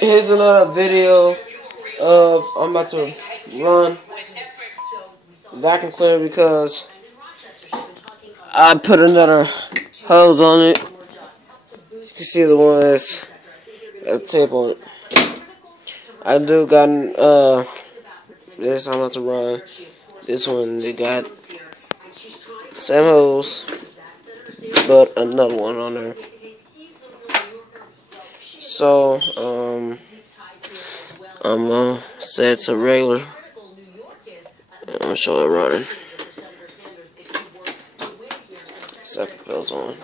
Here's another video of I'm about to run vacuum cleaner because I put another hose on it. You can see the one that's got tape on it. I do got this I'm about to run. This one they got same hose, but another one on there. So I'm gonna set to regular. I'm gonna show it running. Second goes on.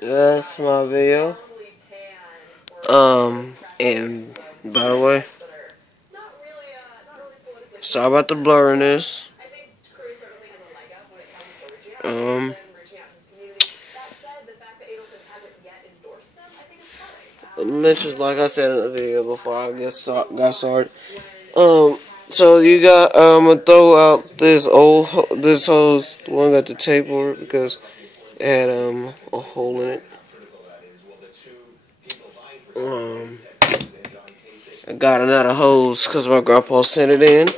That's my video. And by the way, sorry about the blurriness. Mentioned, like I said in the video before I got started. So you got I'm gonna throw out this this hose, the one got the tape over it because it had a hole in it. I got another hose because my grandpa sent it in.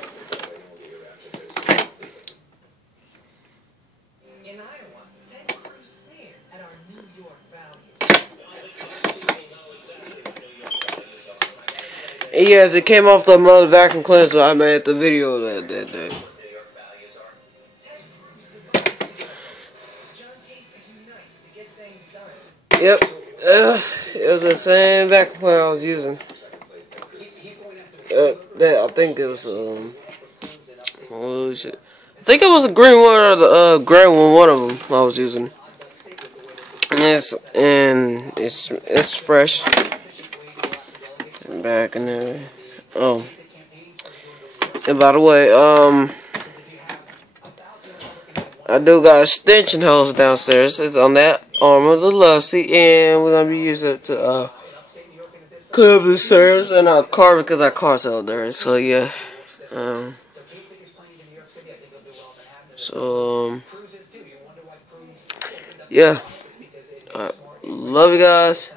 Yes, it came off the mother vacuum cleanser I made the video that day. Yep, it was the same vacuum cleaner I was using. I think it was holy shit. I think it was the green one or the gray one. One of them I was using. And it's fresh. Back in there. Oh, and by the way, I do got extension hose downstairs. It's on that arm of the love seat, and we're gonna be using it to clean up the stairs and our car because our car's out there. So yeah, yeah. Love you guys.